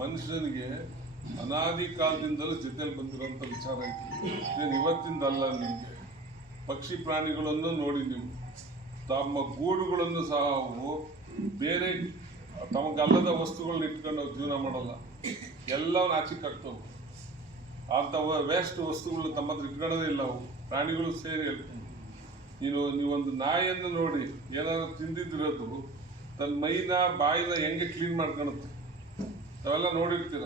ಮನುಷ್ಯನಿಗೆ ಅನಾದಿ ಕಾಲದಿಂದಲೂ ಜೊತೆಲಿ ಬಂದಿರುವಂತ ವಿಚಾರ ಐತಿ. ಇವತ್ತಿಂದ ಅಲ್ಲ ನಿಮಗೆ. ಪಕ್ಷಿ ಪ್ರಾಣಿಗಳನ್ನು ನೋಡಿ ನೀವು. ತಮ್ಮ ಗೂಡುಗಳನ್ನು ಸಹ ಅವು ಬೇರೆ ತಮಗಲ್ಲದ ವಸ್ತುಗಳನ್ನ ಇಟ್ಕೊಂಡು ಅವು ಜೀವನ ಮಾಡಲ್ಲ. ಎಲ್ಲವನ್ನ ಆಚೆಗೆ ಹಾಕ್ತವು. ಅಂತ ವೇಸ್ಟ್ ವಸ್ತುಗಳು ತಮ್ಮ ಹತ್ರ ಇಟ್ಕೊಳ್ಳೋದೇ ಇಲ್ಲ ಅವು. ಪ್ರಾಣಿಗಳು ಸೇರಿ ನೀನು, ನೀವೊಂದು ನಾಯಿಯನ್ನು ನೋಡಿ, ಏನಾದ್ರು ತಿಂದಿದ್ದಿರೋದು ತನ್ನ ಮೈನ, ಬಾಯಿನ ಹೆಂಗೆ ಕ್ಲೀನ್ ಮಾಡ್ಕೊಳುತ್ತೆ? ಅವೆಲ್ಲ ನೋಡಿರ್ತೀರ.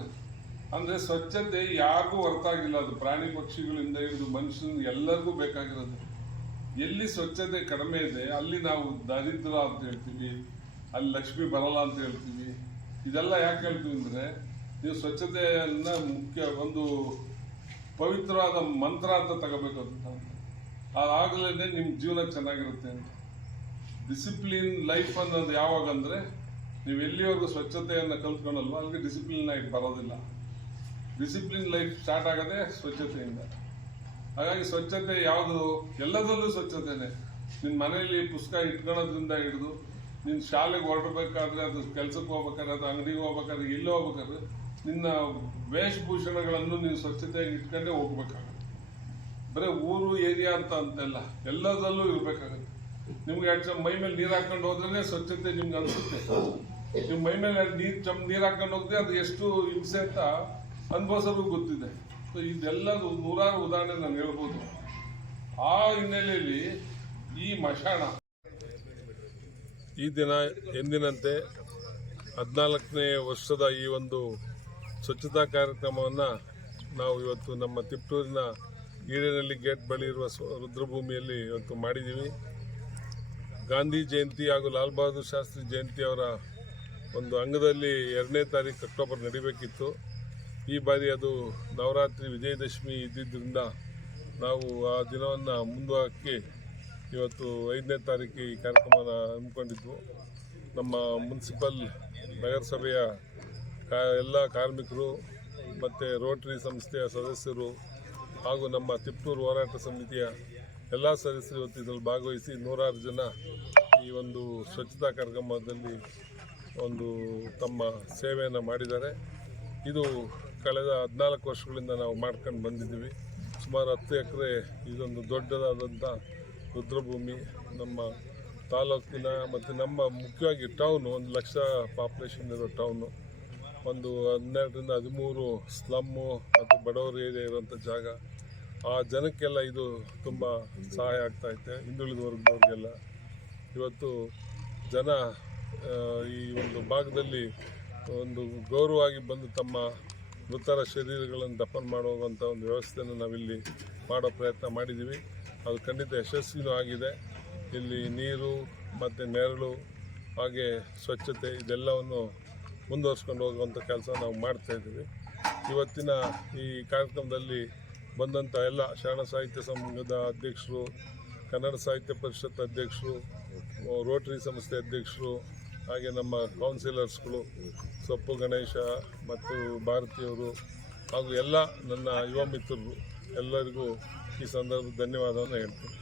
ಅಂದ್ರೆ ಸ್ವಚ್ಛತೆ ಯಾರಿಗೂ ಹೊರತಾಗಿಲ್ಲ ಅದು ಪ್ರಾಣಿ ಪಕ್ಷಿಗಳಿಂದ ಹಿಡಿದು ಮನುಷ್ಯನ ಎಲ್ಲರಿಗೂ ಬೇಕಾಗಿರೋದು. ಎಲ್ಲಿ ಸ್ವಚ್ಛತೆ ಕಡಿಮೆ ಇದೆ, ಅಲ್ಲಿ ನಾವು ದರಿದ್ರ ಅಂತ ಹೇಳ್ತೀವಿ, ಅಲ್ಲಿ ಲಕ್ಷ್ಮಿ ಬರಲ್ಲ ಅಂತ ಹೇಳ್ತೀವಿ. ಇದೆಲ್ಲ ಯಾಕೆ ಹೇಳ್ತೀವಿ ಅಂದ್ರೆ, ನೀವು ಸ್ವಚ್ಛತೆಯನ್ನ ಮುಖ್ಯ ಒಂದು ಪವಿತ್ರವಾದ ಮಂತ್ರ ಅಂತ ತಗೋಬೇಕು ಅಂತ. ಆಗಲೇ ನಿಮ್ಮ ಜೀವನ ಚೆನ್ನಾಗಿರುತ್ತೆ ಅಂತ. ಡಿಸಿಪ್ಲಿನ್ ಲೈಫ್ ಅನ್ನೋದು ಯಾವಾಗ ಅಂದ್ರೆ ನೀವು ಎಲ್ಲಿವರೆಗೂ ಸ್ವಚ್ಛತೆಯನ್ನು ಕಲ್ತ್ಕೊಳಲ್ವ ಅಲ್ಲಿಗೆ ಡಿಸಿಪ್ಲಿನ್ ಲೈಫ್ ಬರೋದಿಲ್ಲ. ಡಿಸಿಪ್ಲಿನ್ ಲೈಫ್ ಸ್ಟಾರ್ಟ್ ಆಗೋದೇ ಸ್ವಚ್ಛತೆಯಿಂದ. ಹಾಗಾಗಿ ಸ್ವಚ್ಛತೆ ಯಾವುದು? ಎಲ್ಲದರಲ್ಲೂ ಸ್ವಚ್ಛತೆನೆ. ನಿನ್ನ ಮನೆಯಲ್ಲಿ ಪುಸ್ತಕ ಇಟ್ಕೊಳ್ಳೋದ್ರಿಂದ ಹಿಡಿದು ನಿನ್ನ ಶಾಲೆಗೆ ಹೊರಡಬೇಕಾದ್ರೆ ಅದು ಕೆಲಸಕ್ಕೆ ಹೋಗ್ಬೇಕಾದ್ರೆ ಅದು ಅಂಗಡಿಗೆ ಹೋಗ್ಬೇಕಾದ್ರೆ ಇಲ್ಲೇ ಹೋಗ್ಬೇಕಾದ್ರೆ ನಿನ್ನ ವೇಷಭೂಷಣಗಳನ್ನು ನೀನು ಸ್ವಚ್ಛತೆಯಾಗಿ ಇಟ್ಕೊಂಡೇ ಹೋಗ್ಬೇಕಾಗತ್ತೆ. ಬರೀ ಊರು, ಏರಿಯಾ ಅಂತ ಅಂತೆಲ್ಲ ಎಲ್ಲದರಲ್ಲೂ ಇರಬೇಕಾಗುತ್ತೆ. ನಿಮ್ಗೆ ಮೈ ಮೇಲೆ ನೀರು ಹಾಕೊಂಡು ಹೋದ್ರೆ ಸ್ವಚ್ಛತೆ ನಿಮ್ಗೆ ಅನಿಸುತ್ತೆ. ನೀವು ಮೈ ಮೇಲೆ ನೀರು ಚಮ್ ನೀರು ಹಾಕೊಂಡು ಹೋಗ್ತಿ ಅದು ಎಷ್ಟು ಹಿಂಸೆ ಅಂತ ಅನುಭವಿಸೋದು ಗೊತ್ತಿದೆ. ಸೊ ಇದೆಲ್ಲದು ನೂರಾರು ಉದಾಹರಣೆ ನಾನು ಹೇಳ್ಬೋದು. ಆ ಹಿನ್ನೆಲೆಯಲ್ಲಿ ಈ ಮಶಾಣ ಈ ದಿನ ಎಂದಿನಂತೆ ಹದಿನಾಲ್ಕನೇ ವರ್ಷದ ಈ ಒಂದು ಸ್ವಚ್ಛತಾ ಕಾರ್ಯಕ್ರಮವನ್ನು ನಾವು ಇವತ್ತು ನಮ್ಮ ತಿಪ್ಟೂರಿನ ಈಡೇನಲ್ಲಿ ಗೇಟ್ ಬಳಿ ಇರುವ ರುದ್ರಭೂಮಿಯಲ್ಲಿ ಇವತ್ತು ಮಾಡಿದ್ದೀವಿ. ಗಾಂಧಿ ಜಯಂತಿ ಹಾಗೂ ಲಾಲ್ ಬಹದ್ದೂರ್ ಶಾಸ್ತ್ರಿ ಜಯಂತಿ ಅವರ ಒಂದು ಅಂಗದಲ್ಲಿ ಎರಡನೇ ತಾರೀಕು ಅಕ್ಟೋಬರ್ ನಡಿಬೇಕಿತ್ತು. ಈ ಬಾರಿ ಅದು ನವರಾತ್ರಿ ವಿಜಯದಶಮಿ ಇದ್ದಿದ್ದರಿಂದ ನಾವು ಆ ದಿನವನ್ನು ಮುಂದುವಾಕಿ ಇವತ್ತು ಐದನೇ ತಾರೀಕು ಈ ಕಾರ್ಯಕ್ರಮನ ಹಮ್ಮಿಕೊಂಡಿದ್ವು. ನಮ್ಮ ಮುನ್ಸಿಪಲ್ ನಗರಸಭೆಯ ಕಾ, ಎಲ್ಲ ಕಾರ್ಮಿಕರು ಮತ್ತು ರೋಟರಿ ಸಂಸ್ಥೆಯ ಸದಸ್ಯರು ಹಾಗೂ ನಮ್ಮ ತಿಪ್ಪೂರು ಹೋರಾಟ ಸಮಿತಿಯ ಎಲ್ಲ ಸದಸ್ಯರು ಇವತ್ತು ಇದರಲ್ಲಿ ಭಾಗವಹಿಸಿ ನೂರಾರು ಜನ ಈ ಒಂದು ಸ್ವಚ್ಛತಾ ಕಾರ್ಯಕ್ರಮದಲ್ಲಿ ಒಂದು ತಮ್ಮ ಸೇವೆಯನ್ನು ಮಾಡಿದ್ದಾರೆ. ಇದು ಕಳೆದ ಹದಿನಾಲ್ಕು ವರ್ಷಗಳಿಂದ ನಾವು ಮಾಡ್ಕೊಂಡು ಬಂದಿದ್ದೀವಿ. ಸುಮಾರು ಹತ್ತು ಎಕರೆ ಇದೊಂದು ದೊಡ್ಡದಾದಂಥ ರುದ್ರಭೂಮಿ. ನಮ್ಮ ತಾಲೂಕಿನ ಮತ್ತು ನಮ್ಮ ಮುಖ್ಯವಾಗಿ ಟೌನು ಒಂದು ಲಕ್ಷ ಪಾಪ್ಯುಲೇಷನ್ ಇರೋ ಟೌನು ಒಂದು ಹನ್ನೆರಡರಿಂದ ಹದಿಮೂರು ಸ್ಲಮ್ಮು ಮತ್ತು ಬಡವರ ಏರಿಯಾ ಇರುವಂಥ ಜಾಗ. ಆ ಜನಕ್ಕೆಲ್ಲ ಇದು ತುಂಬ ಸಹಾಯ ಆಗ್ತಾಯಿದೆ ಹಿಂದುಳಿದ ವರ್ಗದವ್ರಿಗೆಲ್ಲ ಇವತ್ತು ಜನ ಈ ಒಂದು ಭಾಗದಲ್ಲಿ ಒಂದು ಗೌರವವಾಗಿ ಬಂದು ತಮ್ಮ ಮೃತರ ಶರೀರಗಳನ್ನು ದಫನ್ ಮಾಡುವಂಥ ಒಂದು ವ್ಯವಸ್ಥೆಯನ್ನು ನಾವಿಲ್ಲಿ ಮಾಡೋ ಪ್ರಯತ್ನ ಮಾಡಿದ್ದೀವಿ. ಅದು ಖಂಡಿತ ಯಶಸ್ವಿನೂ ಆಗಿದೆ. ಇಲ್ಲಿ ನೀರು ಮತ್ತು ನೆರಳು ಹಾಗೆ ಸ್ವಚ್ಛತೆ ಇದೆಲ್ಲವನ್ನು ಮುಂದುವರ್ಸ್ಕೊಂಡು ಹೋಗುವಂಥ ಕೆಲಸ ನಾವು ಮಾಡ್ತಾಯಿದ್ದೀವಿ ಇವತ್ತಿನ ಈ ಕಾರ್ಯಕ್ರಮದಲ್ಲಿ ಬಂದಂಥ ಎಲ್ಲ ಶರಣ ಸಾಹಿತ್ಯ ಸಂಘದ ಅಧ್ಯಕ್ಷರು, ಕನ್ನಡ ಸಾಹಿತ್ಯ ಪರಿಷತ್ ಅಧ್ಯಕ್ಷರು ರೋಟರಿ ಸಂಸ್ಥೆ ಅಧ್ಯಕ್ಷರು, ಹಾಗೆ ನಮ್ಮ ಕೌನ್ಸಿಲರ್ಸ್ಗಳು ಸೊಪ್ಪು ಗಣೇಶ ಮತ್ತು ಭಾರತಿಯವರು ಹಾಗೂ ಎಲ್ಲ ನನ್ನ ಯುವ ಮಿತ್ರರು, ಎಲ್ಲರಿಗೂ ಈ ಸಂದರ್ಭದಲ್ಲಿ ಧನ್ಯವಾದವನ್ನು ಹೇಳ್ತೀನಿ.